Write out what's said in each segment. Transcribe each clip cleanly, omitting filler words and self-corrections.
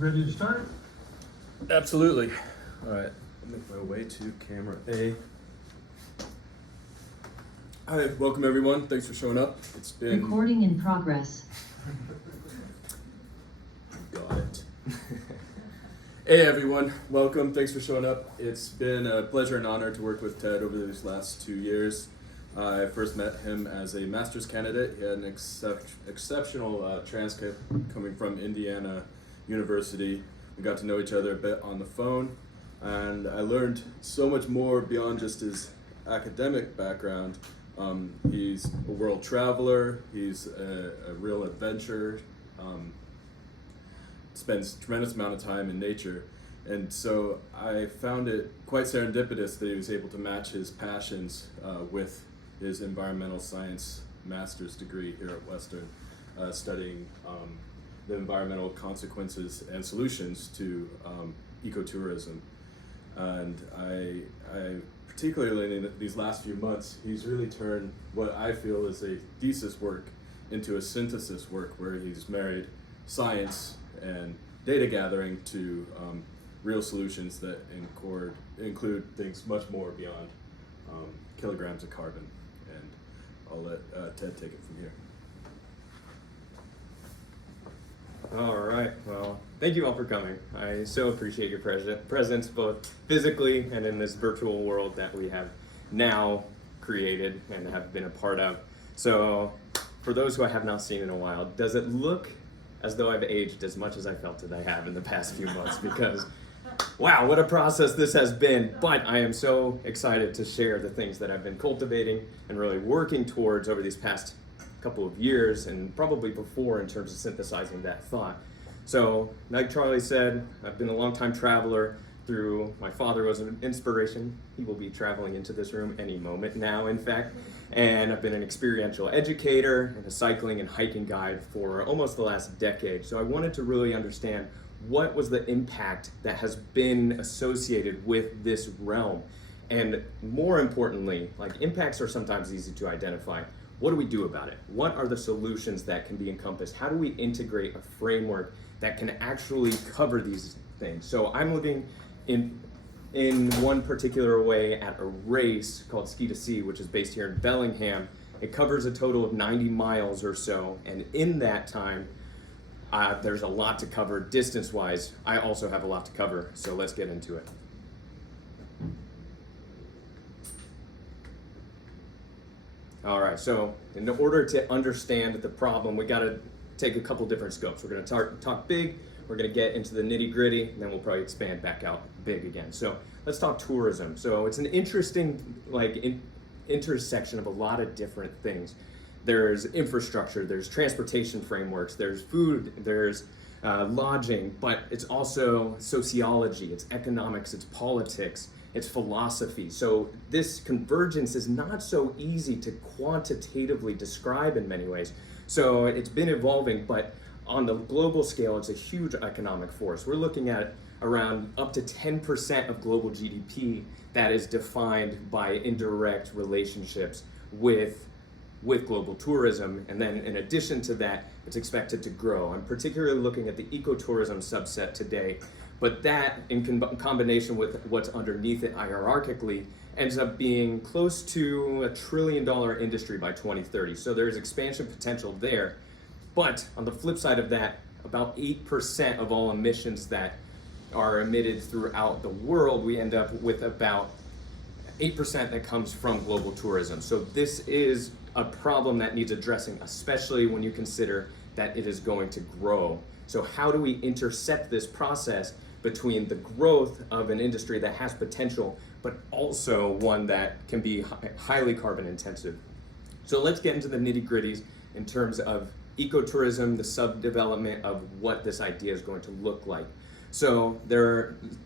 Ready to start? Absolutely. All right, I'll make my way to camera A. Hi, welcome everyone. Thanks for showing up. It's been... Recording in progress. Got it. Hey everyone, welcome. Thanks for showing up. It's been a pleasure and honor to work with Ted over these last 2 years. I first met him as a master's candidate. He had an exceptional transcript coming from Indiana University. We got to know each other a bit on the phone, and I learned so much more beyond just his academic background. He's a world traveler, he's a real adventurer, spends a tremendous amount of time in nature, and so I found it quite serendipitous that he was able to match his passions with his environmental science master's degree here at Western, studying the environmental consequences and solutions to ecotourism. And I particularly in these last few months, he's really turned what I feel is a thesis work into a synthesis work where he's married science and data gathering to real solutions that include things much more beyond kilograms of carbon. And I'll let Ted take it from here. All right, well, thank you all for coming. I so appreciate your presence, both physically and in this virtual world that we have now created and have been a part of. So, for those who I have not seen in a while, does it look as though I've aged as much as I felt that I have in the past few months? Because, wow, what a process this has been. But I am so excited to share the things that I've been cultivating and really working towards over these past couple of years, and probably before, in terms of synthesizing that thought. So, like Charlie said, I've been a long-time traveler. My father was an inspiration. He will be traveling into this room any moment now, in fact. And I've been an experiential educator and a cycling and hiking guide for almost the last decade. So I wanted to really understand what was the impact that has been associated with this realm. And more importantly, like, impacts are sometimes easy to identify. What do we do about it? What are the solutions that can be encompassed? How do we integrate a framework that can actually cover these things? So I'm looking in one particular way at a race called Ski to Sea, which is based here in Bellingham. It covers a total of 90 miles or so, and in that time, there's a lot to cover distance-wise. I also have a lot to cover, so let's get into it. All right, so in order to understand the problem, we gotta take a couple different scopes. We're gonna talk big, we're gonna get into the nitty gritty, and then we'll probably expand back out big again. So let's talk tourism. So it's an interesting intersection of a lot of different things. There's infrastructure, there's transportation frameworks, there's food, there's lodging, but it's also sociology, it's economics, it's politics, it's philosophy. So this convergence is not so easy to quantitatively describe in many ways. So it's been evolving, but on the global scale, it's a huge economic force. We're looking at around up to 10% of global GDP that is defined by indirect relationships with global tourism. And then in addition to that, it's expected to grow. I'm particularly looking at the ecotourism subset today, but that in combination with what's underneath it hierarchically ends up being close to $1 trillion industry by 2030. So there's expansion potential there. But on the flip side of that, about 8% of all emissions that are emitted throughout the world, we end up with about 8% that comes from global tourism. So this is a problem that needs addressing, especially when you consider that it is going to grow. So how do we intercept this process between the growth of an industry that has potential, but also one that can be highly carbon intensive? So let's get into the nitty gritties in terms of ecotourism, the sub-development of what this idea is going to look like. So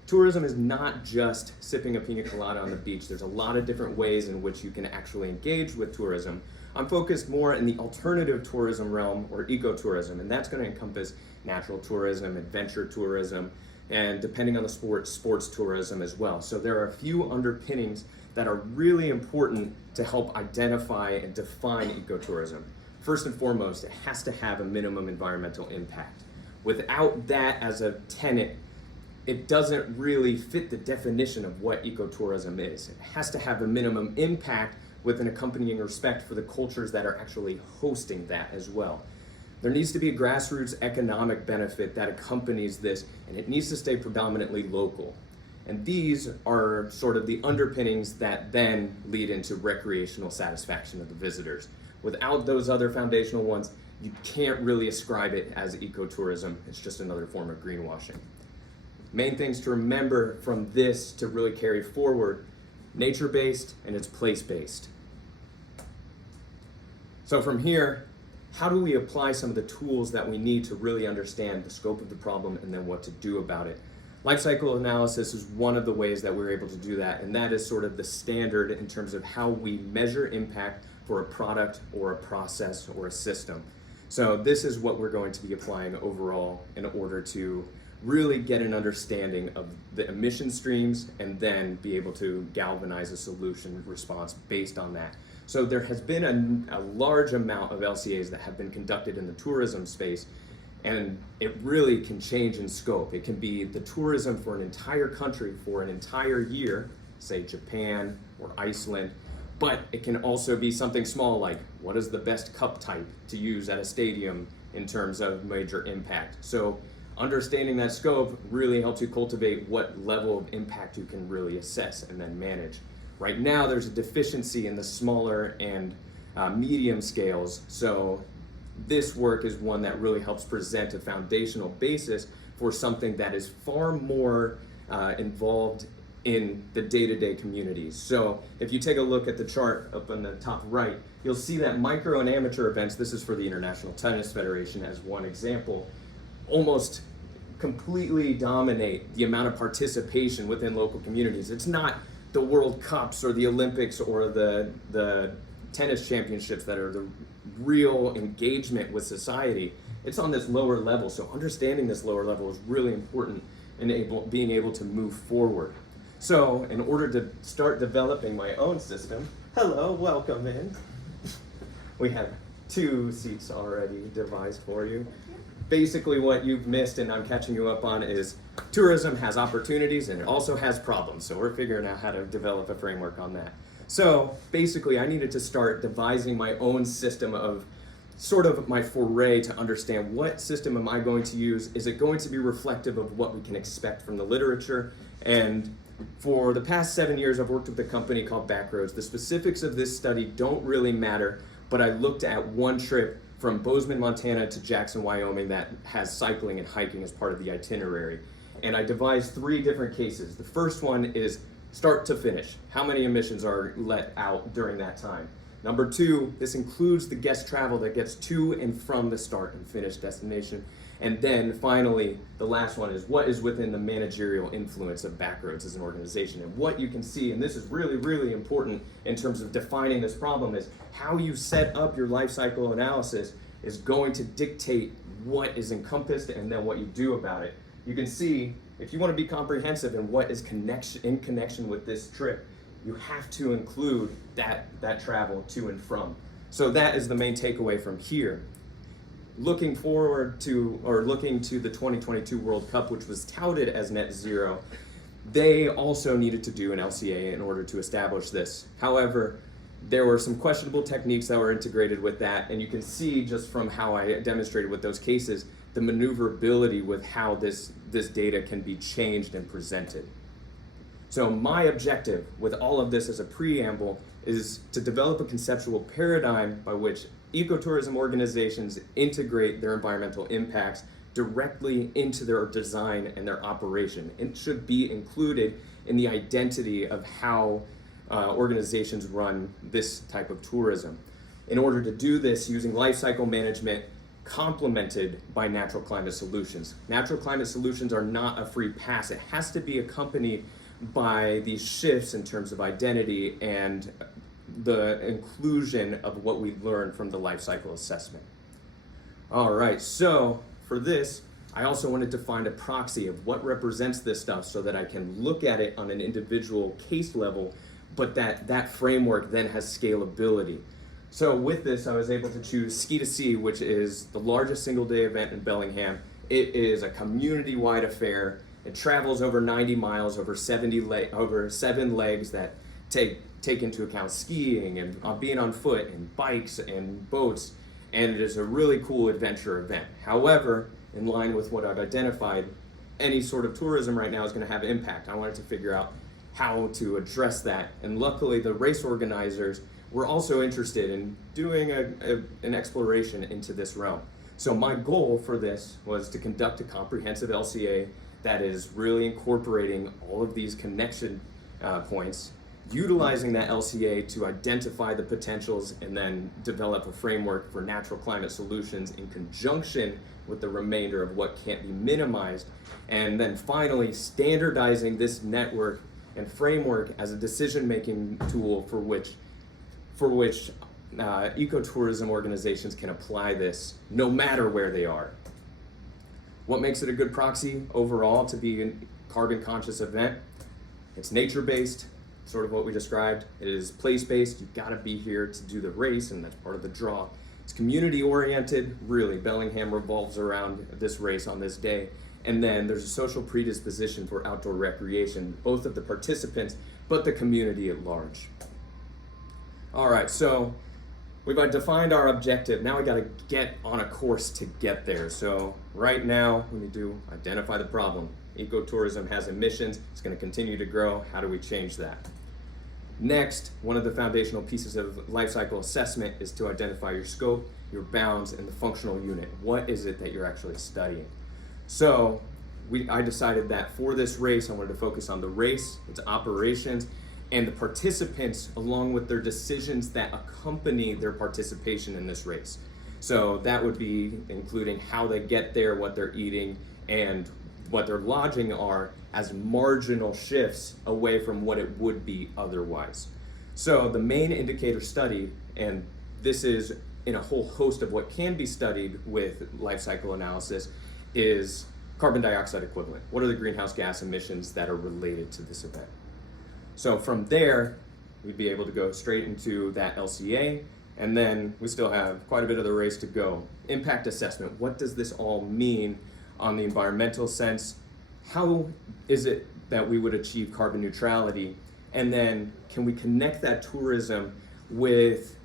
tourism is not just sipping a pina colada on the beach. There's a lot of different ways in which you can actually engage with tourism. I'm focused more in the alternative tourism realm, or ecotourism, and that's going to encompass natural tourism, adventure tourism, and depending on the sport, sports tourism as well. So there are a few underpinnings that are really important to help identify and define ecotourism. First and foremost, it has to have a minimum environmental impact. Without that as a tenet, it doesn't really fit the definition of what ecotourism is. It has to have a minimum impact with an accompanying respect for the cultures that are actually hosting that as well. There needs to be a grassroots economic benefit that accompanies this, and it needs to stay predominantly local. And these are sort of the underpinnings that then lead into recreational satisfaction of the visitors. Without those other foundational ones, you can't really ascribe it as ecotourism. It's just another form of greenwashing. Main things to remember from this to really carry forward: nature-based and it's place-based. So from here, how do we apply some of the tools that we need to really understand the scope of the problem and then what to do about it? Life cycle analysis is one of the ways that we're able to do that, and that is sort of the standard in terms of how we measure impact for a product or a process or a system. So this is what we're going to be applying overall in order to really get an understanding of the emission streams and then be able to galvanize a solution response based on that. So there has been a large amount of LCAs that have been conducted in the tourism space, and it really can change in scope. It can be the tourism for an entire country for an entire year, say Japan or Iceland, but it can also be something small like, what is the best cup type to use at a stadium in terms of major impact? So understanding that scope really helps you cultivate what level of impact you can really assess and then manage. Right now, there's a deficiency in the smaller and medium scales, so this work is one that really helps present a foundational basis for something that is far more involved in the day-to-day communities. So if you take a look at the chart up on the top right, you'll see that micro and amateur events, this is for the International Tennis Federation as one example, almost completely dominate the amount of participation within local communities. It's not the World Cups or the Olympics or the tennis championships that are the real engagement with society. It's on this lower level, so understanding this lower level is really important in being able to move forward. So in order to start developing my own system, hello, welcome in. We have 2 seats already devised for you. Basically what you've missed and I'm catching you up on is tourism has opportunities and it also has problems. So we're figuring out how to develop a framework on that. So basically I needed to start devising my own system of sort of my foray to understand what system am I going to use? Is it going to be reflective of what we can expect from the literature? And for the past 7 years, I've worked with a company called Backroads. The specifics of this study don't really matter, but I looked at one trip from Bozeman, Montana to Jackson, Wyoming that has cycling and hiking as part of the itinerary. And I devised 3 different cases. The first one is start to finish. How many emissions are let out during that time? Number 2, this includes the guest travel that gets to and from the start and finish destination. And then finally, the last one is what is within the managerial influence of Backroads as an organization. And what you can see, and this is really, really important in terms of defining this problem, is how you set up your life cycle analysis is going to dictate what is encompassed and then what you do about it. You can see, if you want to be comprehensive in what is in connection with this trip, you have to include that travel to and from. So that is the main takeaway from here. Looking forward to, or looking to the 2022 World Cup, which was touted as net zero, they also needed to do an LCA in order to establish this. However, there were some questionable techniques that were integrated with that, and you can see just from how I demonstrated with those cases, the maneuverability with how this data can be changed and presented. So my objective with all of this as a preamble is to develop a conceptual paradigm by which ecotourism organizations integrate their environmental impacts directly into their design and their operation. It should be included in the identity of how organizations run this type of tourism. In order to do this using life cycle management complemented by natural climate solutions. Natural climate solutions are not a free pass. It has to be accompanied by these shifts in terms of identity and the inclusion of what we learned from the life cycle assessment. All right, so for this, I also wanted to find a proxy of what represents this stuff so that I can look at it on an individual case level, but that framework then has scalability. So with this, I was able to choose Ski to Sea, which is the largest single day event in Bellingham. It is a community-wide affair. It travels over 90 miles, over 7 legs that take into account skiing and being on foot and bikes and boats, and it is a really cool adventure event. However, in line with what I've identified, any sort of tourism right now is going to have impact. I wanted to figure out how to address that, and luckily the race organizers were also interested in doing an exploration into this realm. So my goal for this was to conduct a comprehensive LCA that is really incorporating all of these connection points, utilizing that LCA to identify the potentials and then develop a framework for natural climate solutions in conjunction with the remainder of what can't be minimized, and then finally standardizing this network and framework as a decision-making tool for which ecotourism organizations can apply this no matter where they are. What makes it a good proxy overall to be a carbon conscious event? It's nature-based, sort of what we described. It is place-based. You've got to be here to do the race, and that's part of the draw. It's community-oriented. Really, Bellingham revolves around this race on this day. And then there's a social predisposition for outdoor recreation, both of the participants, but the community at large. All right, so we've defined our objective. Now we got to get on a course to get there. So right now we need to identify the problem. Ecotourism has emissions. It's going to continue to grow. How do we change that? Next, one of the foundational pieces of life cycle assessment is to identify your scope, your bounds, and the functional unit. What is it that you're actually studying? So I decided that for this race, I wanted to focus on the race, its operations, and the participants along with their decisions that accompany their participation in this race. So that would be including how they get there, what they're eating, and what their lodging are as marginal shifts away from what it would be otherwise. So the main indicator study, and this is in a whole host of what can be studied with life cycle analysis, is carbon dioxide equivalent. What are the greenhouse gas emissions that are related to this event? So from there, we'd be able to go straight into that LCA, and then we still have quite a bit of the race to go. Impact assessment, what does this all mean on the environmental sense? How is it that we would achieve carbon neutrality? And then can we connect that tourism with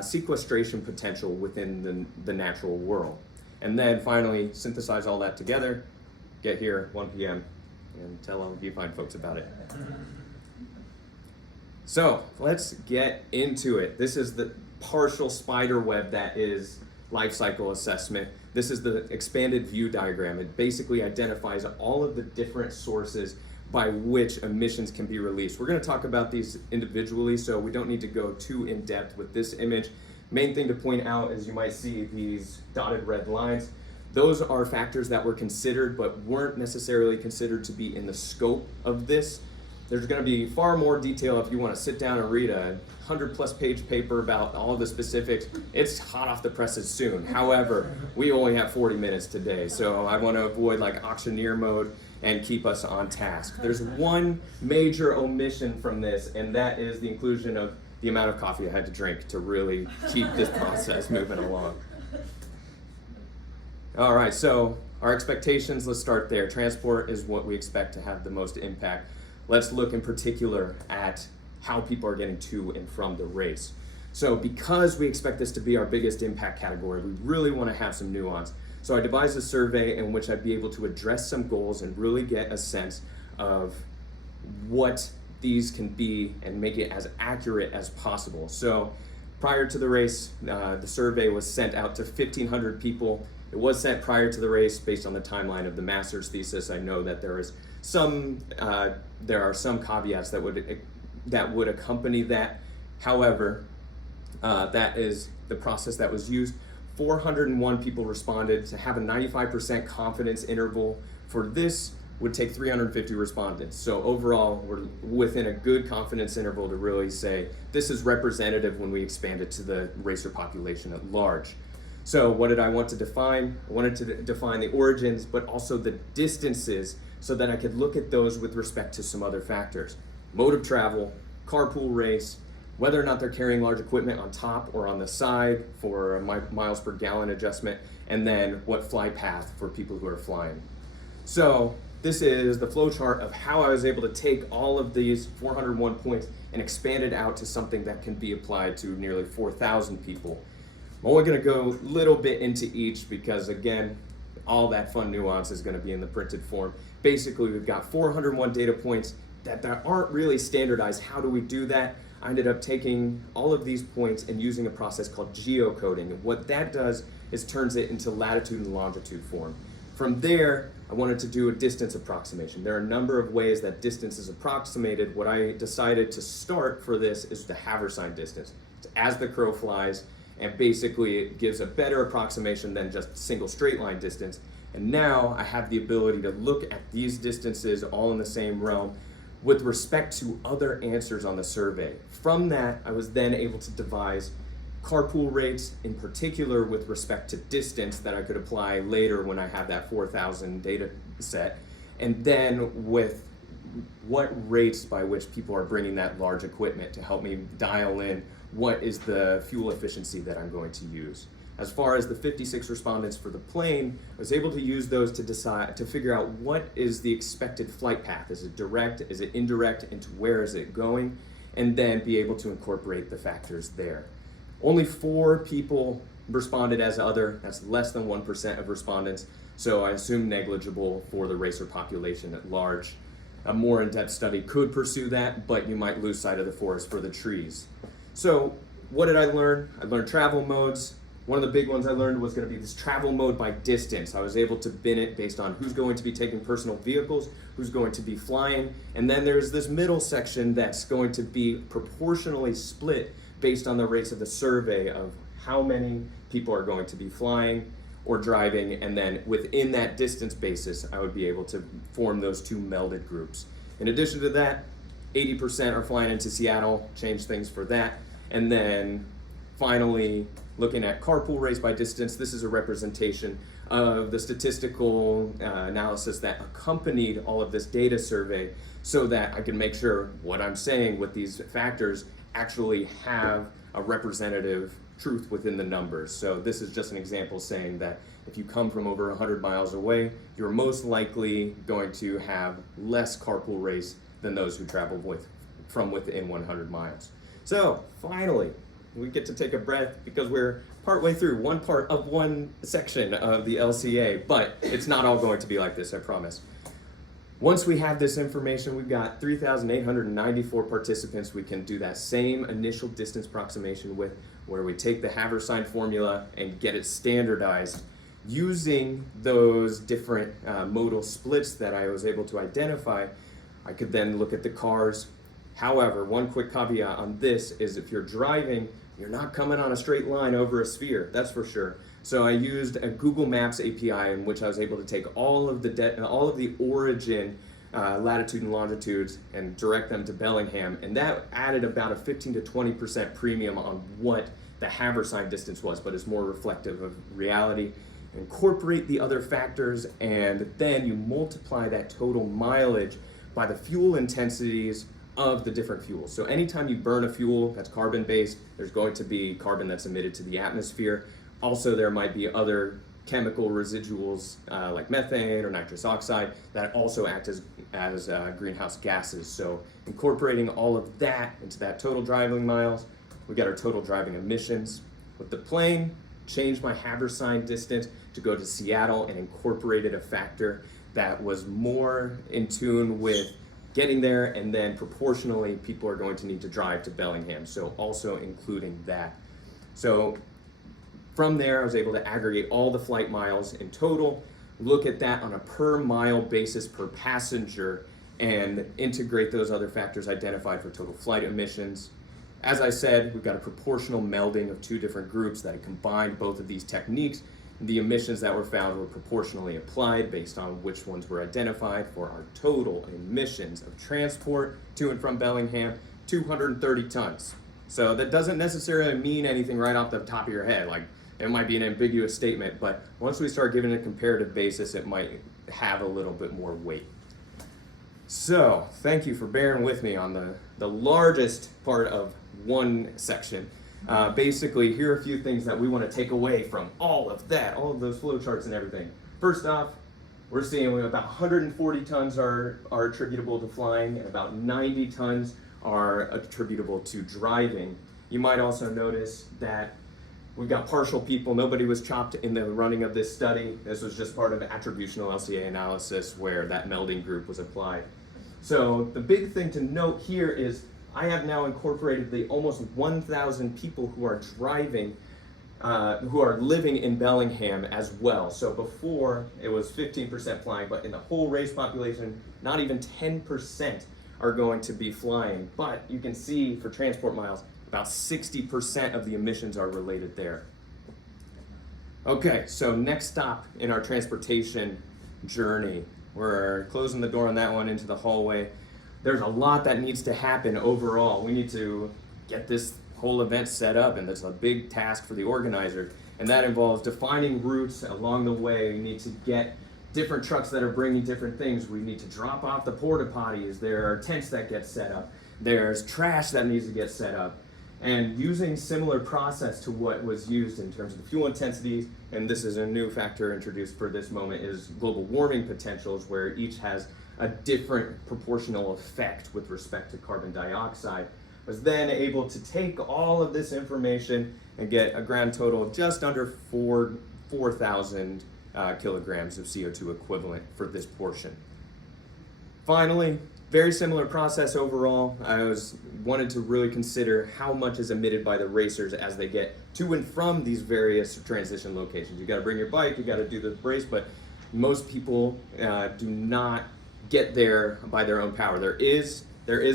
sequestration potential within the natural world? And then finally, synthesize all that together, get here 1 p.m. and tell all of you fine folks about it. So let's get into it. This is the partial spider web that is life cycle assessment. This is the expanded view diagram. It basically identifies all of the different sources by which emissions can be released. We're going to talk about these individually, so we don't need to go too in depth with this image. Main thing to point out is you might see these dotted red lines. Those are factors that were considered but weren't necessarily considered to be in the scope of this. There's going to be far more detail if you want to sit down and read a 100+ page paper about all of the specifics. It's hot off the presses soon. However, we only have 40 minutes today, so I want to avoid like auctioneer mode and keep us on task. There's one major omission from this, and that is the inclusion of the amount of coffee I had to drink to really keep this process moving along. All right, so our expectations, let's start there. Transport is what we expect to have the most impact. Let's look in particular at how people are getting to and from the race. So because we expect this to be our biggest impact category, we really want to have some nuance. So I devised a survey in which I'd be able to address some goals and really get a sense of what these can be and make it as accurate as possible. So prior to the race, the survey was sent out to 1,500 people. It was sent prior to the race based on the timeline of the master's thesis. I know that there are some caveats that would accompany that. However, that is the process that was used. 401 people responded. To have a 95% confidence interval for this would take 350 respondents. So overall, we're within a good confidence interval to really say this is representative when we expand it to the racer population at large. So what did I want to define? I wanted to define the origins, but also the distances so that I could look at those with respect to some other factors. Mode of travel, carpool race, whether or not they're carrying large equipment on top or on the side for a miles per gallon adjustment, and then what flight path for people who are flying. So this is the flow chart of how I was able to take all of these 401 points and expand it out to something that can be applied to nearly 4,000 people. I'm only going to go a little bit into each because, again, all that fun nuance is going to be in the printed form. Basically, we've got 401 data points that aren't really standardized. How do we do that? I ended up taking all of these points and using a process called geocoding. And what that does is turns it into latitude and longitude form. From there, I wanted to do a distance approximation. There are a number of ways that distance is approximated. What I decided to start for this is the haversine distance. It's as the crow flies, and basically it gives a better approximation than just single straight line distance. And now I have the ability to look at these distances all in the same realm with respect to other answers on the survey. From that, I was then able to devise carpool rates, in particular with respect to distance, that I could apply later when I have that 4,000 data set, and then with what rates by which people are bringing that large equipment to help me dial in what is the fuel efficiency that I'm going to use. As far as the 56 respondents for the plane, I was able to use those to figure out what is the expected flight path. Is it direct? Is it indirect? And to where is it going? And then be able to incorporate the factors there. Only 4 people responded as other. That's less than 1% of respondents. So I assume negligible for the racer population at large. A more in-depth study could pursue that, but you might lose sight of the forest for the trees. So what did I learn? I learned travel modes. One of the big ones I learned was going to be this travel mode by distance. I was able to bin it based on who's going to be taking personal vehicles, who's going to be flying, and then there's this middle section that's going to be proportionally split based on the rates of the survey of how many people are going to be flying or driving, and then within that distance basis, I would be able to form those 2 melded groups. In addition to that, 80% are flying into Seattle, change things for that, and then finally, looking at carpool rates by distance, this is a representation of the statistical analysis that accompanied all of this data survey so that I can make sure what I'm saying with these factors actually have a representative truth within the numbers. So this is just an example saying that if you come from over 100 miles away, you're most likely going to have less carpool rates than those who travel from within 100 miles. So finally, we get to take a breath because we're partway through one part of one section of the LCA, but it's not all going to be like this, I promise. Once we have this information, we've got 3,894 participants we can do that same initial distance approximation with, where we take the haversine formula and get it standardized using those different modal splits that I was able to identify. I could then look at the cars. However, one quick caveat on this is if you're driving, you're not coming on a straight line over a sphere, that's for sure. So I used a Google Maps API in which I was able to take all of the origin latitude and longitudes and direct them to Bellingham, and that added about a 15 to 20% premium on what the haversine distance was, but it's more reflective of reality. Incorporate the other factors, and then you multiply that total mileage by the fuel intensities of the different fuels. So anytime you burn a fuel that's carbon-based, there's going to be carbon that's emitted to the atmosphere. Also, there might be other chemical residuals like methane or nitrous oxide that also act as greenhouse gases. So incorporating all of that into that total driving miles, we got our total driving emissions. With the plane, changed my haversine distance to go to Seattle and incorporated a factor that was more in tune with getting there, and then proportionally people are going to need to drive to Bellingham, so also including that. So from there I was able to aggregate all the flight miles in total, look at that on a per mile basis per passenger, and integrate those other factors identified for total flight emissions. As I said, we've got a proportional melding of 2 different groups that combined both of these techniques. The emissions that were found were proportionally applied based on which ones were identified for our total emissions of transport to and from Bellingham, 230 tons. So that doesn't necessarily mean anything right off the top of your head. Like, it might be an ambiguous statement, but once we start giving it a comparative basis, it might have a little bit more weight. So thank you for bearing with me on the largest part of one section. Basically, here are a few things that we want to take away from all of that, all of those flow charts and everything. First off, we're seeing about 140 tons are attributable to flying, and about 90 tons are attributable to driving. You might also notice that we've got partial people. Nobody was chopped in the running of this study. This was just part of an attributional LCA analysis where that melding group was applied. So the big thing to note here is I have now incorporated the almost 1,000 people who are driving, who are living in Bellingham as well. So before it was 15% flying, but in the whole race population, not even 10% are going to be flying. But you can see for transport miles, about 60% of the emissions are related there. Okay, so next stop in our transportation journey. We're closing the door on that one into the hallway. There's a lot that needs to happen overall. We need to get this whole event set up, and that's a big task for the organizer. And that involves defining routes along the way. We need to get different trucks that are bringing different things. We need to drop off the porta potties. There are tents that get set up. There's trash that needs to get set up. And using similar process to what was used in terms of the fuel intensities, and this is a new factor introduced for this moment, is global warming potentials, where each has a different proportional effect with respect to carbon dioxide. Was then able to take all of this information and get a grand total of just under 4,000 kilograms of CO2 equivalent for this portion. Finally, very similar process overall. I wanted to really consider how much is emitted by the racers as they get to and from these various transition locations. You got to bring your bike, you got to do the race, but most people do not get there by their own power. There is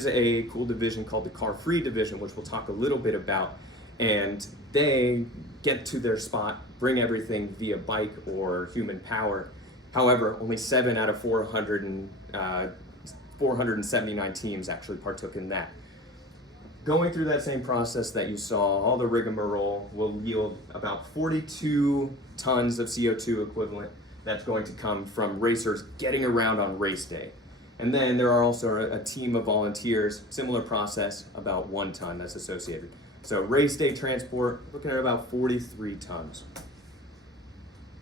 a cool division called the car-free division, which we'll talk a little bit about, and they get to their spot, bring everything via bike or human power. However, only 7 out of 479 teams actually partook in that. Going through that same process that you saw, all the rigmarole will yield about 42 tons of CO2 equivalent that's going to come from racers getting around on race day. And then there are also a team of volunteers, similar process, about 1 ton that's associated. So race day transport, looking at about 43 tons.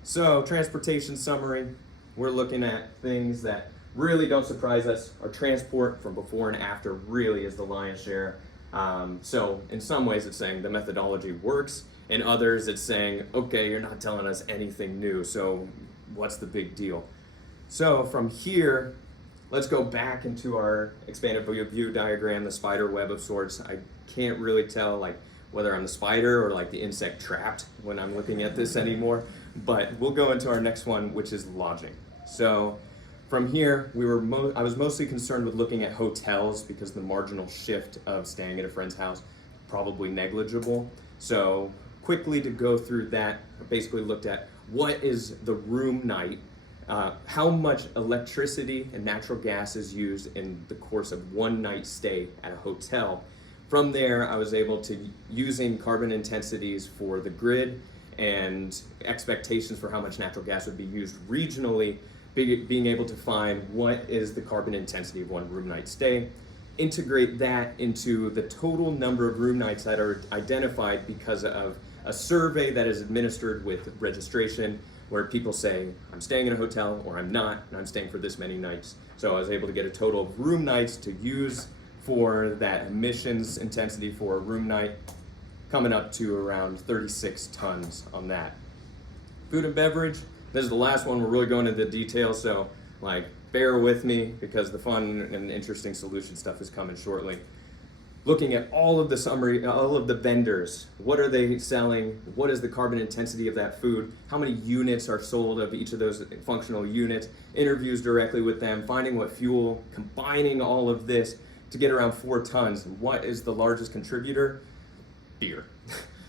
So transportation summary, we're looking at things that really don't surprise us. Our transport from before and after really is the lion's share. So in some ways it's saying the methodology works. In others it's saying, okay, you're not telling us anything new, so what's the big deal? So from here, let's go back into our expanded view diagram, the spider web of sorts. I can't really tell whether I'm the spider or the insect trapped when I'm looking at this anymore, but we'll go into our next one, which is lodging. So from here, I was mostly concerned with looking at hotels because the marginal shift of staying at a friend's house, probably negligible. So quickly to go through that, I basically looked at what is the room night, how much electricity and natural gas is used in the course of 1 night stay at a hotel. From there, I was able to, using carbon intensities for the grid and expectations for how much natural gas would be used regionally, being able to find what is the carbon intensity of 1 room night stay, integrate that into the total number of room nights that are identified because of a survey that is administered with registration, where people say, I'm staying in a hotel or I'm not, and I'm staying for this many nights. So I was able to get a total of room nights to use for that emissions intensity for a room night, coming up to around 36 tons on that. Food and beverage, this is the last one. We're really going into the details, so bear with me because the fun and interesting solution stuff is coming shortly. Looking at all of the summary, all of the vendors, what are they selling? What is the carbon intensity of that food? How many units are sold of each of those functional units? Interviews directly with them, finding what fuel, combining all of this to get around 4 tons. What is the largest contributor? Beer.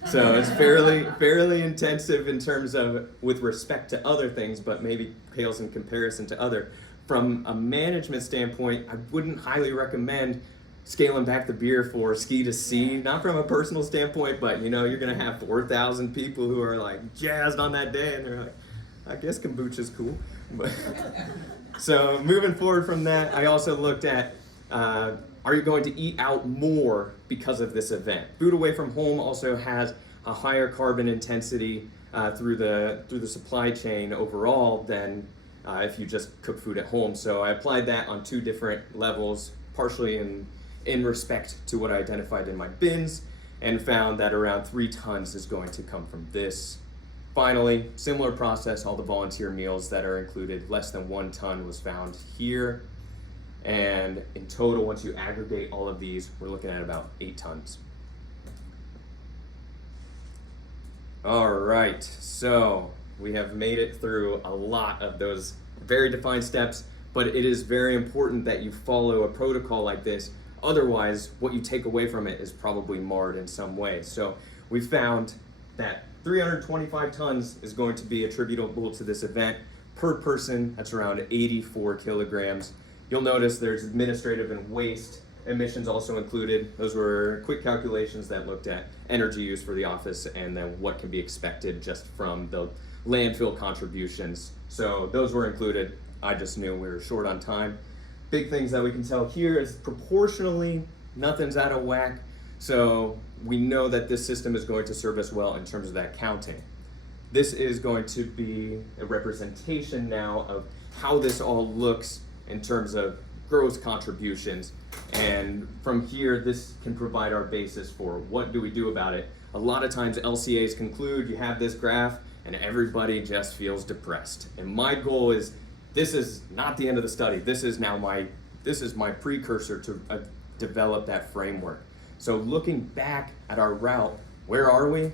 So it's fairly intensive in terms of with respect to other things, but maybe pales in comparison to other. From a management standpoint, I wouldn't highly recommend scaling back the beer for ski to sea, not from a personal standpoint, but you're gonna have 4,000 people who are jazzed on that day, and they're I guess kombucha's cool. But so moving forward from that, I also looked at are you going to eat out more because of this event? Food away from home also has a higher carbon intensity through the supply chain overall than if you just cook food at home. So I applied that on 2 different levels, partially in respect to what I identified in my bins, and found that around 3 tons is going to come from this. Finally, similar process, all the volunteer meals that are included, less than 1 ton was found here. And in total, once you aggregate all of these, we're looking at about 8 tons. All right, so we have made it through a lot of those very defined steps, but it is very important that you follow a protocol like this. Otherwise, what you take away from it is probably marred in some way. So we found that 325 tons is going to be attributable to this event. Per person, that's around 84 kilograms. You'll notice there's administrative and waste emissions also included. Those were quick calculations that looked at energy use for the office and then what can be expected just from the landfill contributions. So those were included. I just knew we were short on time. Big things that we can tell here is proportionally, nothing's out of whack. So we know that this system is going to serve us well in terms of that counting. This is going to be a representation now of how this all looks in terms of gross contributions. And from here, this can provide our basis for what do we do about it. A lot of times LCAs conclude, you have this graph and everybody just feels depressed. And my goal is, this is not the end of the study. This is my precursor to develop that framework. So looking back at our route, where are we?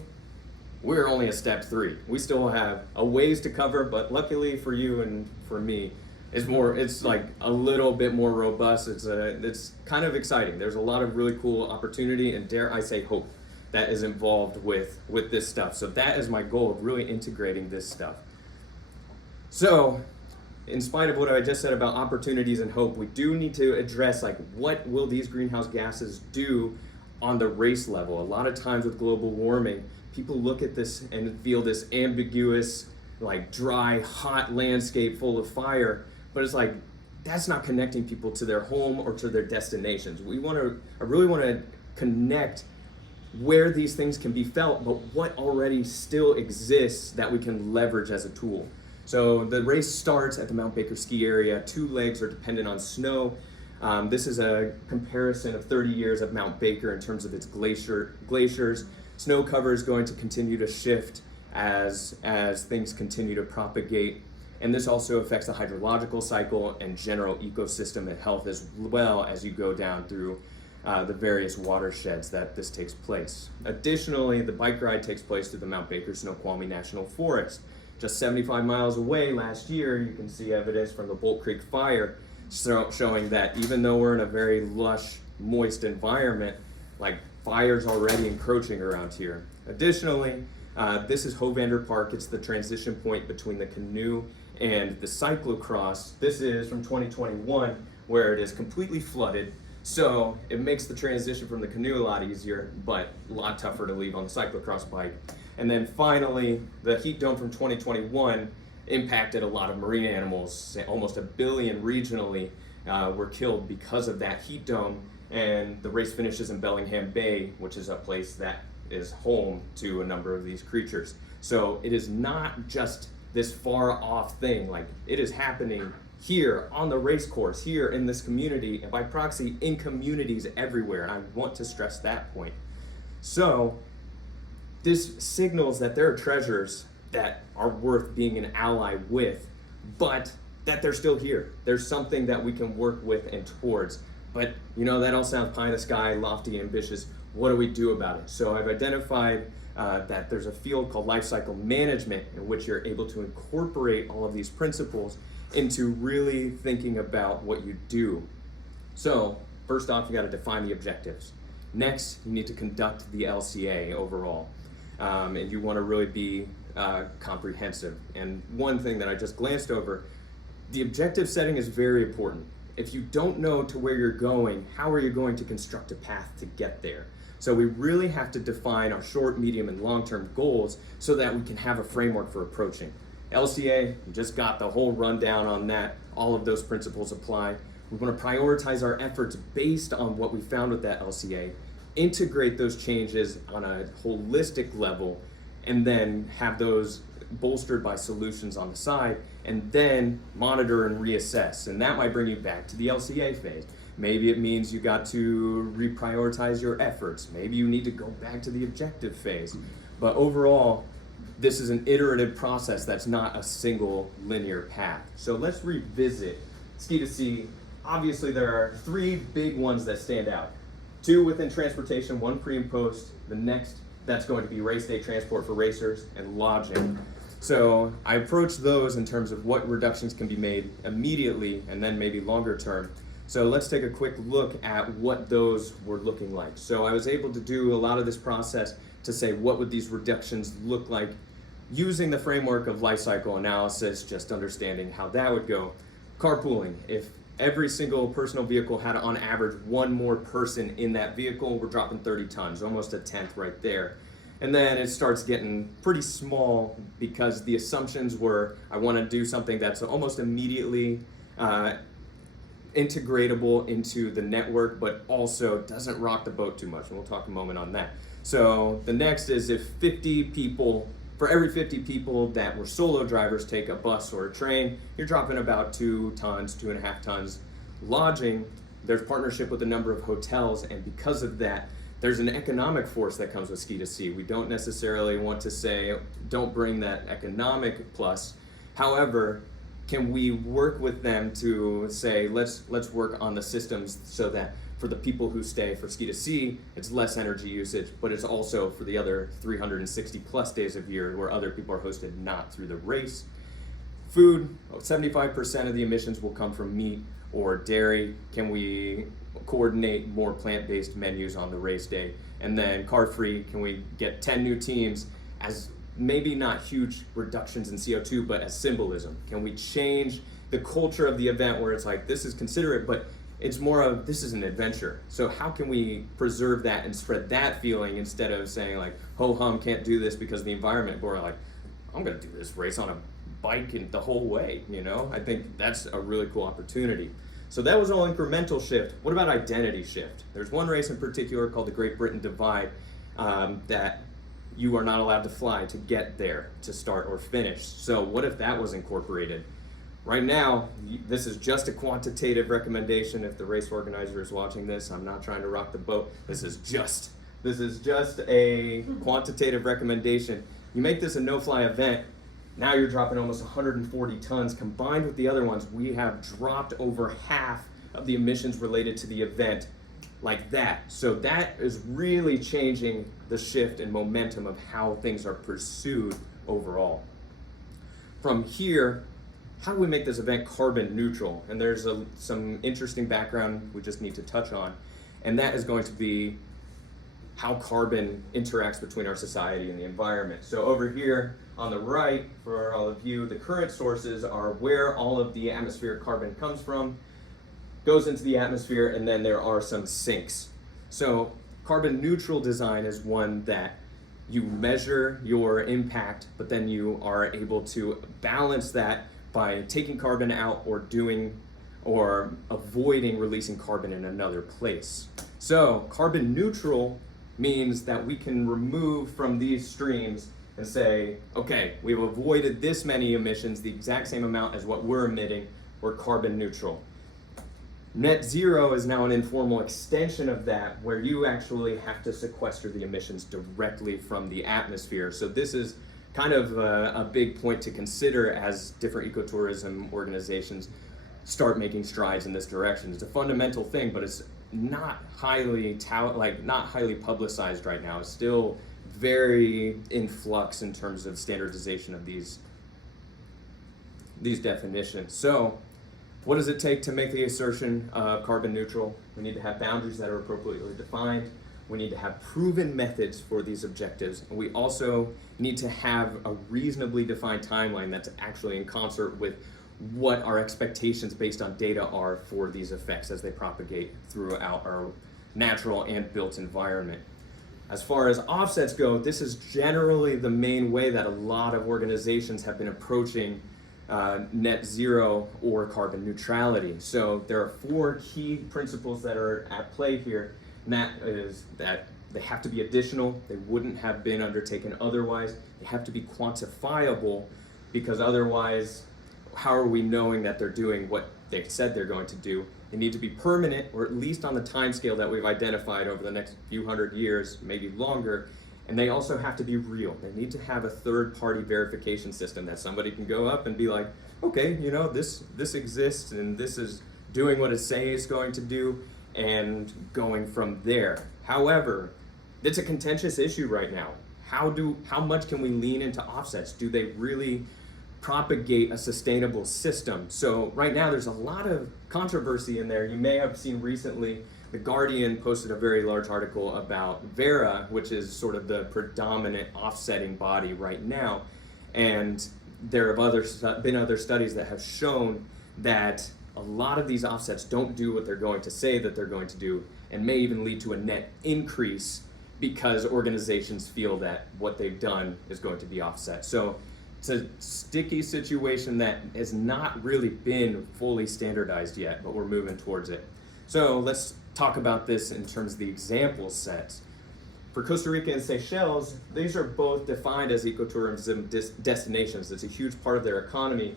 We're only at step 3. We still have a ways to cover, but luckily for you and for me, it's like a little bit more robust. It's kind of exciting. There's a lot of really cool opportunity and, dare I say, hope that is involved with this stuff. So that is my goal of really integrating this stuff. So in spite of what I just said about opportunities and hope, we do need to address like what will these greenhouse gases do on the race level. A lot of times with global warming, people look at this and feel this ambiguous, like dry, hot landscape full of fire, but it's like, that's not connecting people to their home or to their destinations. I really want to connect where these things can be felt, but what already still exists that we can leverage as a tool. So the race starts at the Mount Baker ski area. 2 legs are dependent on snow. This is a comparison of 30 years of Mount Baker in terms of its glaciers. Snow cover is going to continue to shift as things continue to propagate. And this also affects the hydrological cycle and general ecosystem and health as well as you go down through the various watersheds that this takes place. Additionally, the bike ride takes place through the Mount Baker Snoqualmie National Forest. Just 75 miles away last year, you can see evidence from the Bolt Creek fire showing that even though we're in a very lush, moist environment, like fire's already encroaching around here. Additionally, this is Hovander Park. It's the transition point between the canoe and the cyclocross. This is from 2021, where it is completely flooded. So it makes the transition from the canoe a lot easier, but a lot tougher to leave on the cyclocross bike. And then finally, the heat dome from 2021 impacted a lot of marine animals. Almost 1 billion regionally were killed because of that heat dome. And the race finishes in Bellingham Bay, which is a place that is home to a number of these creatures. So it is not just this far off thing, like it is happening here on the race course, here in this community, and by proxy in communities everywhere. And I want to stress that point. So this signals that there are treasures that are worth being an ally with, but that they're still here. There's something that we can work with and towards. But you know, that all sounds pie in the sky, lofty, ambitious. What do we do about it? So I've identified that there's a field called life cycle management in which you're able to incorporate all of these principles into really thinking about what you do. So first off, you got to define the objectives. Next, you need to conduct the LCA overall. And you want to really be comprehensive. And one thing that I just glanced over, the objective setting is very important. If you don't know to where you're going, how are you going to construct a path to get there? So we really have to define our short, medium, and long-term goals so that we can have a framework for approaching. LCA, you just got the whole rundown on that. All of those principles apply. We want to prioritize our efforts based on what we found with that LCA, integrate those changes on a holistic level, and then have those bolstered by solutions on the side, and then monitor and reassess. And that might bring you back to the LCA phase. Maybe it means you got to reprioritize your efforts. Maybe you need to go back to the objective phase. But overall, this is an iterative process that's not a single linear path. So let's revisit ski to sea. Obviously, there are 3 big ones that stand out. 2 within transportation, 1 pre and post. The next, that's going to be race day transport for racers and lodging. So I approach those in terms of what reductions can be made immediately and then maybe longer term. So let's take a quick look at what those were looking like. So I was able to do a lot of this process to say what would these reductions look like using the framework of life cycle analysis, just understanding how that would go. Carpooling, if every single personal vehicle had on average 1 more person in that vehicle, we're dropping 30 tons, almost a tenth right there. And then it starts getting pretty small because the assumptions were I want to do something that's almost immediately integratable into the network, but also doesn't rock the boat too much. And we'll talk a moment on that. So the next is if 50 people, for every 50 people that were solo drivers take a bus or a train, you're dropping about 2 tons, 2.5 tons. Lodging, there's partnership with a number of hotels, and because of that, there's an economic force that comes with ski to sea. We don't necessarily want to say, don't bring that economic plus. However, can we work with them to say, let's work on the systems so that for the people who stay for ski to sea, it's less energy usage, but it's also for the other 360 plus days of year where other people are hosted not through the race. Food, 75% of the emissions will come from meat or dairy. Can we coordinate more plant-based menus on the race day? And then car-free, can we get 10 new teams as maybe not huge reductions in CO2, but as symbolism? Can we change the culture of the event where it's like, this is considerate, but it's more of, this is an adventure. So how can we preserve that and spread that feeling instead of saying like, ho-hum, can't do this because of the environment, but we're like, I'm gonna do this race on a bike and the whole way, you know? I think that's a really cool opportunity. So that was all incremental shift. What about identity shift? There's one race in particular called the Great Britain Divide that you are not allowed to fly to get there to start or finish. So what if that was incorporated? Right now, this is just a quantitative recommendation. If the race organizer is watching this, I'm not trying to rock the boat. This is just a quantitative recommendation. You make this a no-fly event, now you're dropping almost 140 tons. Combined with the other ones, we have dropped over half of the emissions related to the event like that. So that is really changing the shift and momentum of how things are pursued overall. From here, how do we make this event carbon neutral? And there's some interesting background we just need to touch on, and that is going to be how carbon interacts between our society and the environment. So over here on the right, for all of you, the current sources are where all of the atmospheric carbon comes from, goes into the atmosphere, and then there are some sinks. So carbon neutral design is one that you measure your impact, but then you are able to balance that by taking carbon out or avoiding releasing carbon in another place. So carbon neutral means that we can remove from these streams and say, okay, we've avoided this many emissions, the exact same amount as what we're emitting, we're carbon neutral. Net zero is now an informal extension of that, where you actually have to sequester the emissions directly from the atmosphere. So this is kind of a big point to consider as different ecotourism organizations start making strides in this direction. It's a fundamental thing, but it's not highly publicized right now. It's still very in flux in terms of standardization of these definitions. So what does it take to make the assertion of carbon neutral? We need to have boundaries that are appropriately defined. We need to have proven methods for these objectives. And we also need to have a reasonably defined timeline that's actually in concert with what our expectations based on data are for these effects as they propagate throughout our natural and built environment. As far as offsets go, this is generally the main way that a lot of organizations have been approaching net zero or carbon neutrality. So there are 4 key principles that are at play here, and that is that they have to be additional. They wouldn't have been undertaken otherwise. They have to be quantifiable, because otherwise, how are we knowing that they're doing what they've said they're going to do? They need to be permanent, or at least on the time scale that we've identified over the next few hundred years, maybe longer. And they also have to be real. They need to have a third-party verification system that somebody can go up and be like, okay, this exists, and this is doing what it says it's going to do, and going from there. However, it's a contentious issue right now. How much can we lean into offsets? Do they really propagate a sustainable system? So right now there's a lot of controversy in there. You may have seen recently The Guardian posted a very large article about Vera, which is sort of the predominant offsetting body right now. And there have been other studies that have shown that a lot of these offsets don't do what they're going to say that they're going to do, and may even lead to a net increase because organizations feel that what they've done is going to be offset. So it's a sticky situation that has not really been fully standardized yet, but we're moving towards it. So let's talk about this in terms of the example sets. For Costa Rica and Seychelles, these are both defined as ecotourism destinations. It's a huge part of their economy.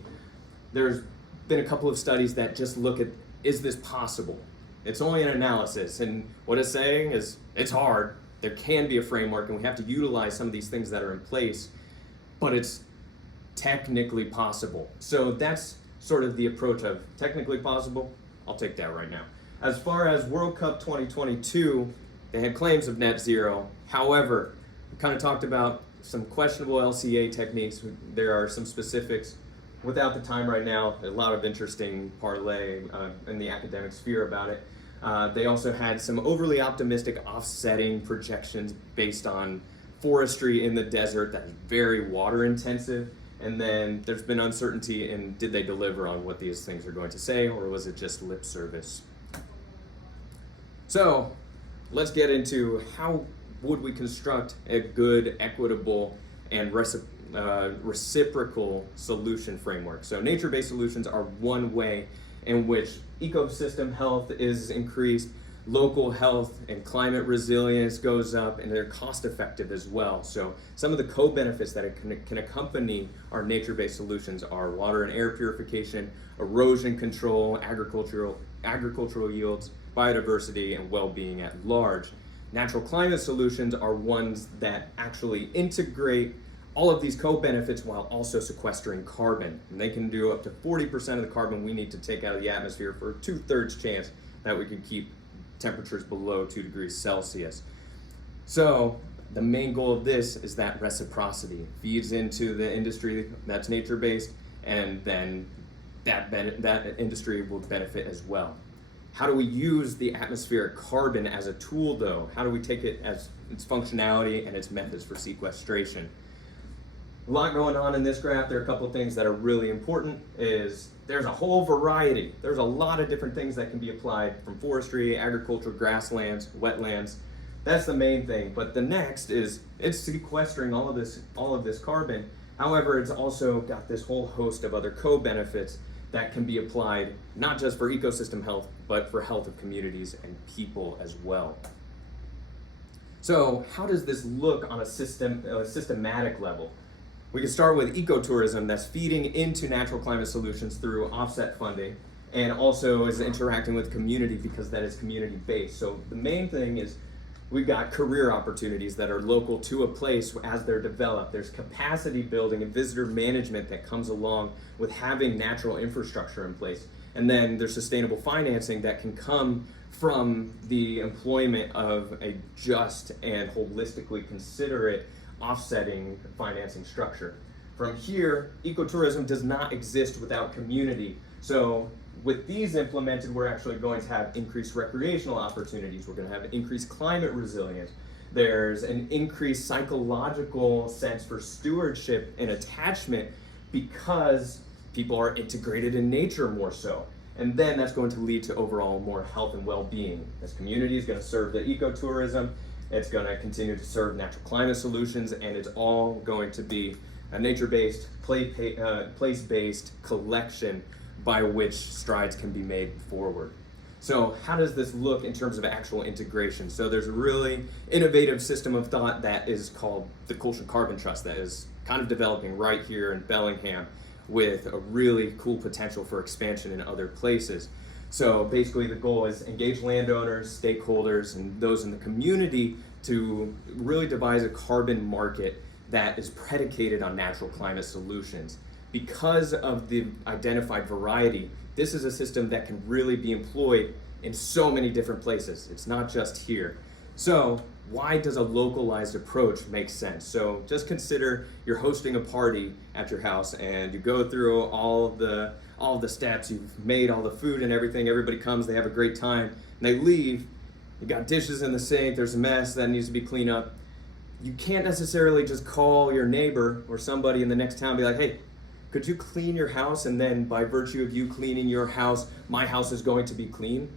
There's been a couple of studies that just look at, is this possible? It's only an analysis, and what it's saying is it's hard. There can be a framework, and we have to utilize some of these things that are in place, but it's technically possible. So that's sort of the approach of technically possible. I'll take that right now. As far as World Cup 2022, they had claims of net zero. However, we kind of talked about some questionable LCA techniques. There are some specifics. Without the time right now, a lot of interesting parlay in the academic sphere about it. They also had some overly optimistic offsetting projections based on forestry in the desert that is very water intensive. And then there's been uncertainty in, did they deliver on what these things are going to say, or was it just lip service? So let's get into how would we construct a good, equitable, and reciprocal solution framework. So nature-based solutions are one way in which ecosystem health is increased, local health and climate resilience goes up, and they're cost-effective as well. So some of the co-benefits that can accompany our nature-based solutions are water and air purification, erosion control, agricultural yields, biodiversity, and well-being at large. Natural climate solutions are ones that actually integrate all of these co-benefits while also sequestering carbon. And they can do up to 40% of the carbon we need to take out of the atmosphere for a 2/3 chance that we can keep temperatures below 2 degrees Celsius. So the main goal of this is that reciprocity feeds into the industry that's nature-based, and then that industry will benefit as well. How do we use the atmospheric carbon as a tool, though? How do we take it as its functionality and its methods for sequestration? A lot going on in this graph. There are a couple of things that are really important. There's a whole variety. There's a lot of different things that can be applied, from forestry, agriculture, grasslands, wetlands. That's the main thing. But the next is it's sequestering all of this carbon. However, it's also got this whole host of other co-benefits that can be applied not just for ecosystem health, but for health of communities and people as well. So how does this look on a systematic level? We can start with ecotourism that's feeding into natural climate solutions through offset funding, and also is interacting with community because that is community-based. So the main thing is we've got career opportunities that are local to a place as they're developed. There's capacity building and visitor management that comes along with having natural infrastructure in place. And then there's sustainable financing that can come from the employment of a just and holistically considerate offsetting financing structure. From here, ecotourism does not exist without community. So with these implemented, we're actually going to have increased recreational opportunities. We're going to have increased climate resilience. There's an increased psychological sense for stewardship and attachment because people are integrated in nature more so. And then that's going to lead to overall more health and well-being. This community is going to serve the ecotourism. It's going to continue to serve natural climate solutions, and it's all going to be a nature-based, place-based collection by which strides can be made forward. So how does this look in terms of actual integration? So there's a really innovative system of thought that is called the Colson Carbon Trust that is kind of developing right here in Bellingham with a really cool potential for expansion in other places. So basically the goal is engage landowners, stakeholders, and those in the community to really devise a carbon market that is predicated on natural climate solutions. Because of the identified variety, this is a system that can really be employed in so many different places. It's not just here. So why does a localized approach make sense? So just consider you're hosting a party at your house and you go through all the steps, you've made all the food and everything, everybody comes, they have a great time, and they leave, you got dishes in the sink, there's a mess that needs to be cleaned up. You can't necessarily just call your neighbor or somebody in the next town and be like, hey, could you clean your house? And then by virtue of you cleaning your house, my house is going to be clean.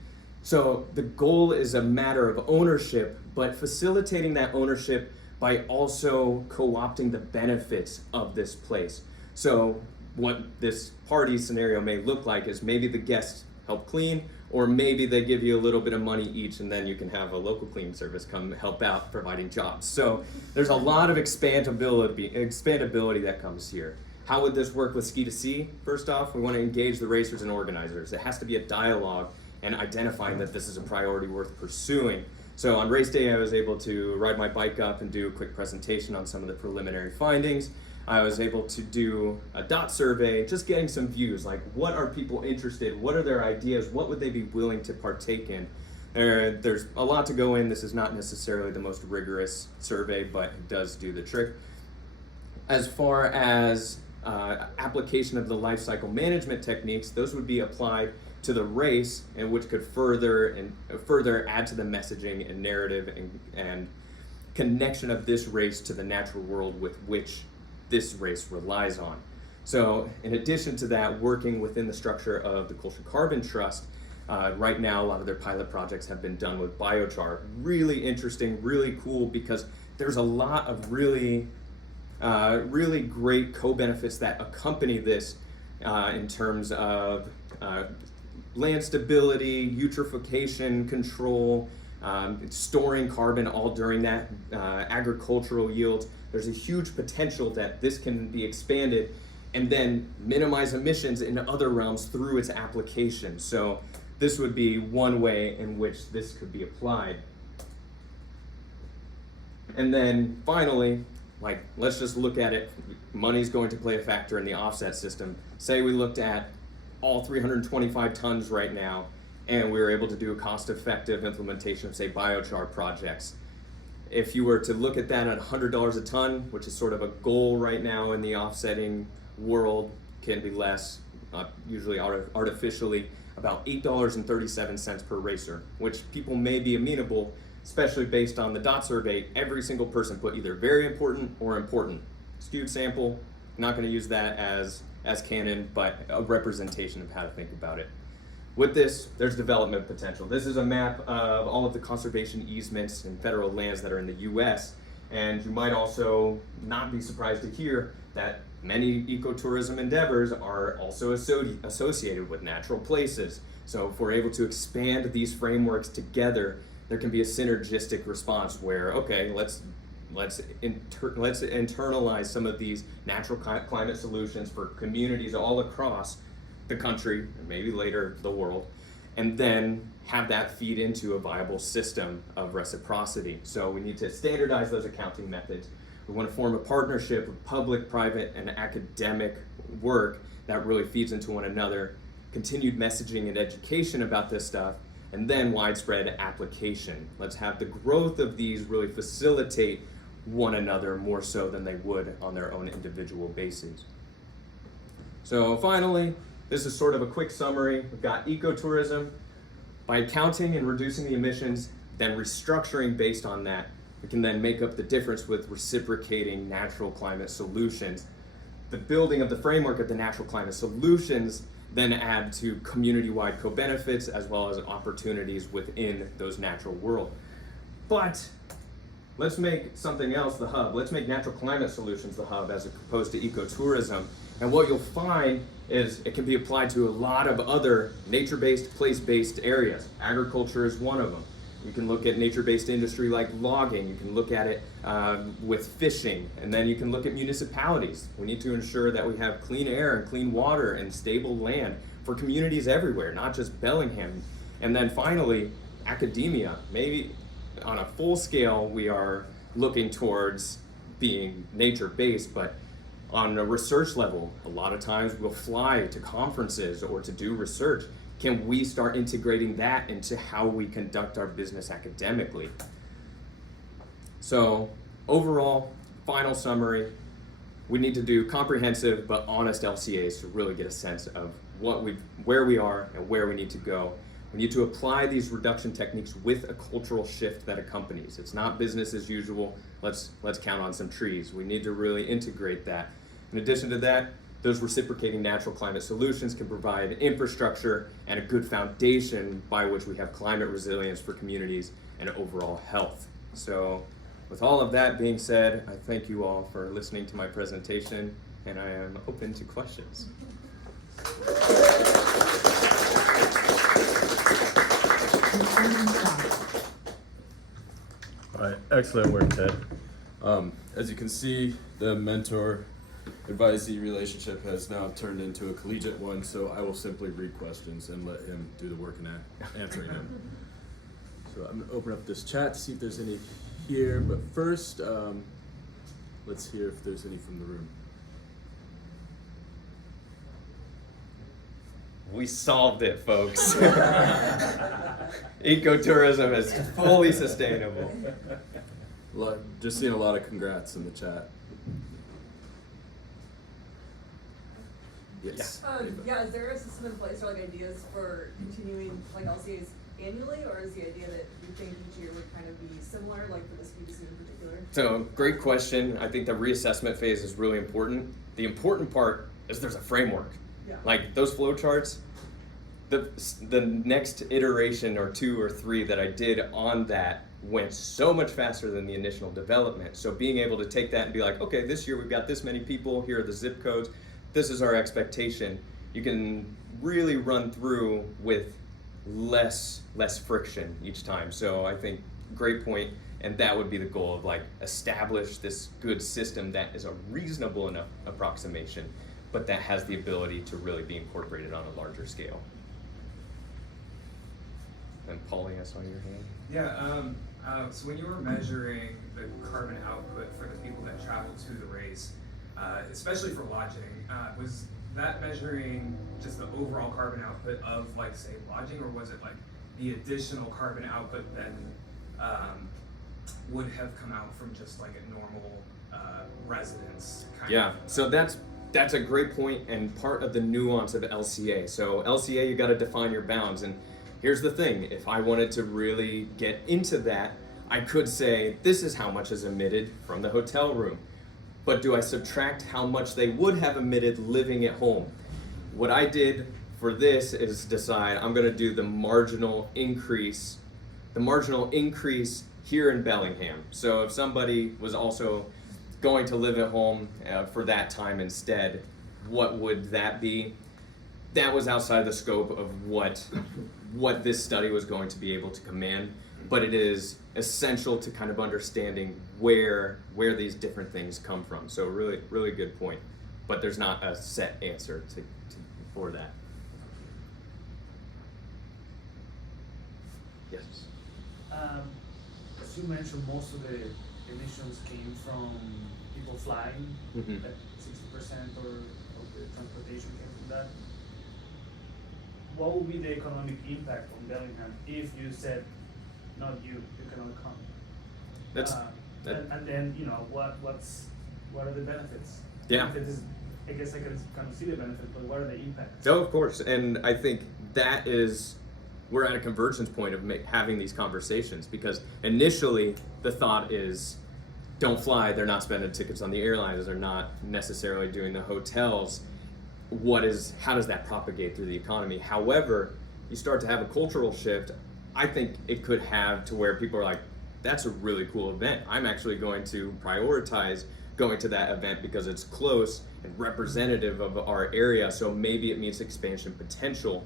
So the goal is a matter of ownership, but facilitating that ownership by also co-opting the benefits of this place. So what this party scenario may look like is maybe the guests help clean, or maybe they give you a little bit of money each and then you can have a local cleaning service come help out providing jobs. So there's a lot of expandability that comes here. How would this work with Ski to Sea? First off, we want to engage the racers and organizers. It has to be a dialogue and identifying that this is a priority worth pursuing. So on race day, I was able to ride my bike up and do a quick presentation on some of the preliminary findings. I was able to do a dot survey, just getting some views, like what are people interested, what are their ideas, what would they be willing to partake in? There's a lot to go in. This is not necessarily the most rigorous survey, but it does do the trick. As far as application of the life cycle management techniques, those would be applied to the race, and which could further add to the messaging and narrative and connection of this race to the natural world with which this race relies on. So in addition to that, working within the structure of the Colson Carbon Trust, right now a lot of their pilot projects have been done with biochar. Really interesting, really cool, because there's a lot of really great co-benefits that accompany this in terms of land stability, eutrophication control, storing carbon all during that, agricultural yields. There's a huge potential that this can be expanded and then minimize emissions in other realms through its application. So this would be one way in which this could be applied. And then finally, let's just look at it. Money's going to play a factor in the offset system. Say we looked at all 325 tons right now, and we were able to do a cost-effective implementation of, say, biochar projects. If you were to look at that at $100 a ton, which is sort of a goal right now in the offsetting world, can be less, usually artificially, about $8.37 per racer, which people may be amenable, especially based on the DOT survey. Every single person put either very important or important. Skewed sample, not going to use that as canon, but a representation of how to think about it. With this, there's development potential. This is a map of all of the conservation easements and federal lands that are in the US. And you might also not be surprised to hear that many ecotourism endeavors are also associated with natural places. So if we're able to expand these frameworks together, there can be a synergistic response where, okay, let's internalize some of these natural climate solutions for communities all across the country, and maybe later the world, and then have that feed into a viable system of reciprocity. So we need to standardize those accounting methods. We want to form a partnership of public, private, and academic work that really feeds into one another, continued messaging and education about this stuff, and then widespread application. Let's have the growth of these really facilitate one another more so than they would on their own individual bases. So finally, this is sort of a quick summary. We've got ecotourism. By accounting and reducing the emissions, then restructuring based on that, we can then make up the difference with reciprocating natural climate solutions. The building of the framework of the natural climate solutions then add to community-wide co-benefits as well as opportunities within those natural world. But let's make something else the hub. Let's make natural climate solutions the hub as opposed to ecotourism. And what you'll find is it can be applied to a lot of other nature-based, place-based areas. Agriculture is one of them. You can look at nature-based industry like logging. You can look at it with fishing. And then you can look at municipalities. We need to ensure that we have clean air and clean water and stable land for communities everywhere, not just Bellingham. And then finally, academia. Maybe on a full scale, we are looking towards being nature-based, but on a research level, a lot of times we'll fly to conferences or to do research. Can we start integrating that into how we conduct our business academically? So overall, final summary, we need to do comprehensive but honest LCAs to really get a sense of where we are and where we need to go. We need to apply these reduction techniques with a cultural shift that accompanies. It's not business as usual, let's count on some trees. We need to really integrate that. In addition to that, those reciprocating natural climate solutions can provide infrastructure and a good foundation by which we have climate resilience for communities and overall health. So with all of that being said, I thank you all for listening to my presentation, and I am open to questions. All right, excellent work, Ted. As you can see, the mentor-advisee relationship has now turned into a collegiate one, so I will simply read questions and let him do the work in answering them. So I'm going to open up this chat to see if there's any here, but first, let's hear if there's any from the room. We solved it, folks. Ecotourism is fully sustainable. Just seeing a lot of congrats in the chat. Yes. Is there a system in place or like ideas for continuing like LCAs annually, or is the idea that you think each year would kind of be similar, like for this species in particular? So, great question. I think the reassessment phase is really important. The important part is there's a framework. Yeah. Like those flowcharts, the next iteration or 2 or 3 that I did on that went so much faster than the initial development. So being able to take that and be like, okay, this year we've got this many people, here are the zip codes, this is our expectation. You can really run through with less friction each time. So I think great point, and that would be the goal of like establish this good system that is a reasonable enough approximation, but that has the ability to really be incorporated on a larger scale. And Paulie, I saw your hand. Yeah, so when you were measuring the carbon output for the people that traveled to the race, especially for lodging, was that measuring just the overall carbon output of, like, say, lodging, or was it like the additional carbon output then would have come out from just like a normal residence kind of? So that's a great point and part of the nuance of LCA. So LCA, you got to define your bounds, and here's the thing, if I wanted to really get into that, I could say this is how much is emitted from the hotel room. But do I subtract how much they would have emitted living at home? What I did for this is decide I'm going to do the marginal increase here in Bellingham. So if somebody was also going to live at home for that time instead, what would that be? That was outside the scope of what this study was going to be able to command, but it is essential to kind of understanding where these different things come from. So really, really good point, but there's not a set answer for that. Yes. As you mentioned, most of the emissions came from people flying, Mm-hmm. that 60% of the transportation came from that. What would be the economic impact on Bellingham if you said, not you cannot come? And then, what are the benefits? Yeah. Benefits, I guess I can kind of see the benefits, but what are the impacts? No, of course, and I think that is, we're at a convergence point of having these conversations, because initially the thought is, don't fly, they're not spending tickets on the airlines, they're not necessarily doing the hotels. How does that propagate through the economy? However, you start to have a cultural shift. I think it could have to where people are like, that's a really cool event. I'm actually going to prioritize going to that event because it's close and representative of our area. So maybe it means expansion potential,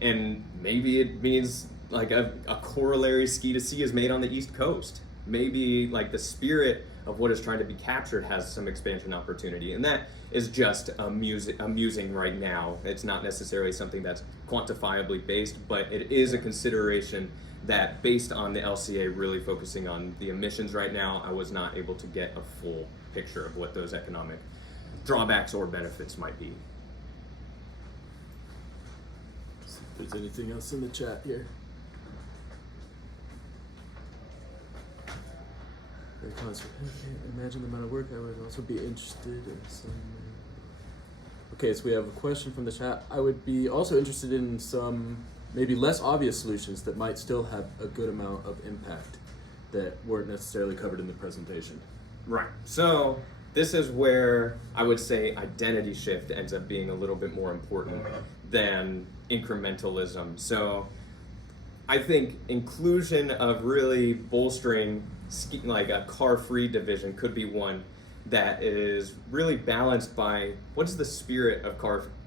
and maybe it means like a corollary ski to sea is made on the East Coast. Maybe like the spirit of what is trying to be captured has some expansion opportunity, and that is just amusing right now. It's not necessarily something that's quantifiably based, but it is a consideration that, based on the LCA really focusing on the emissions right now, I was not able to get a full picture of what those economic drawbacks or benefits might be. See if there's anything else in the chat here. Imagine the amount of work I would also be interested in some. Okay, so we have a question from the chat. I would be also interested in some maybe less obvious solutions that might still have a good amount of impact that weren't necessarily covered in the presentation. Right. So this is where I would say identity shift ends up being a little bit more important than incrementalism. So I think inclusion of really bolstering like a car-free division could be one that is really balanced by what is the spirit of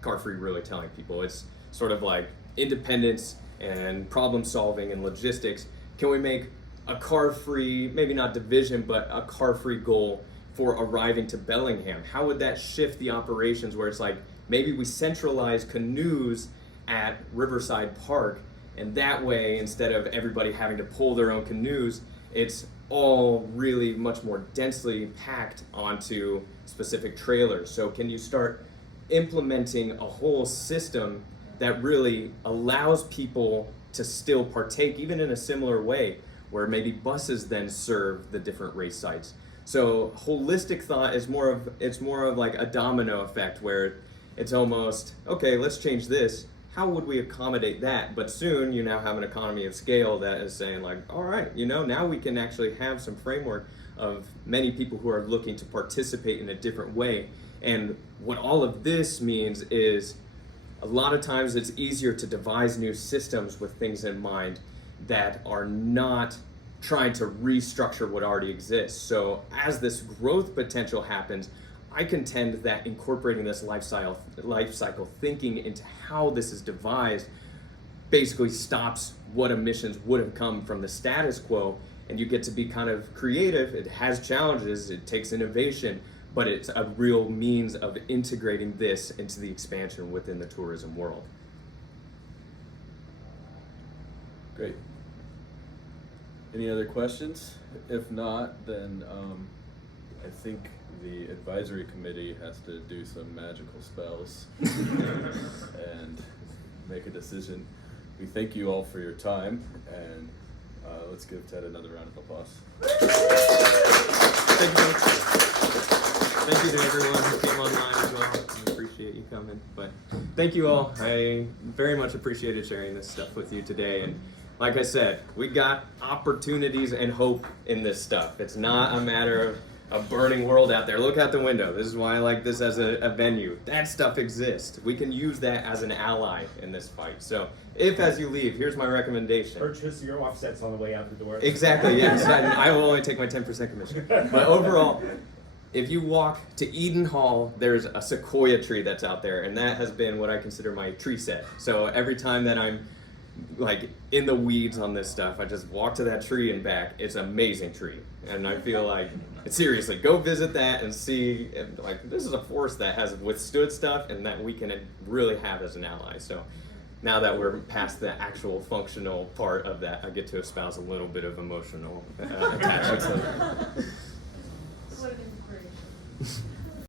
car-free really telling people. It's sort of like independence and problem solving and logistics. Can we make a car-free, maybe not division, but a car-free goal for arriving to Bellingham? How would that shift the operations where it's like maybe we centralize canoes at Riverside Park, and that way, instead of everybody having to pull their own canoes, it's all really much more densely packed onto specific trailers. So can you start implementing a whole system that really allows people to still partake, even in a similar way, where maybe buses then serve the different race sites? So holistic thought is more of like a domino effect, where it's almost, okay, let's change this. How would we accommodate that? But soon you now have an economy of scale that is saying like, all right, now we can actually have some framework of many people who are looking to participate in a different way. And what all of this means is a lot of times it's easier to devise new systems with things in mind that are not trying to restructure what already exists. So as this growth potential happens, I contend that incorporating this life cycle thinking into how this is devised basically stops what emissions would have come from the status quo, and you get to be kind of creative. It has challenges, it takes innovation, but it's a real means of integrating this into the expansion within the tourism world. Great. Any other questions? If not, then I think the advisory committee has to do some magical spells and make a decision. We thank you all for your time, and let's give Ted another round of applause. Thank you to everyone who came online as well. I appreciate you coming. But thank you all. I very much appreciated sharing this stuff with you today. And like I said, we got opportunities and hope in this stuff. It's not a matter of a burning world out there. Look out the window. This is why I like this as a venue. That stuff exists. We can use that as an ally in this fight. So if as you leave, here's my recommendation. Purchase your offsets on the way out the door. Exactly, yes. I will only take my 10% commission. But overall, if you walk to Eden Hall, there's a sequoia tree that's out there, and that has been what I consider my tree set. So every time that I'm like in the weeds on this stuff, I just walk to that tree and back. It's an amazing tree, and I feel like seriously go visit that and see like this is a forest that has withstood stuff and that we can really have as an ally. So now that we're past the actual functional part of that, I get to espouse a little bit of emotional attachment. What an inspiration.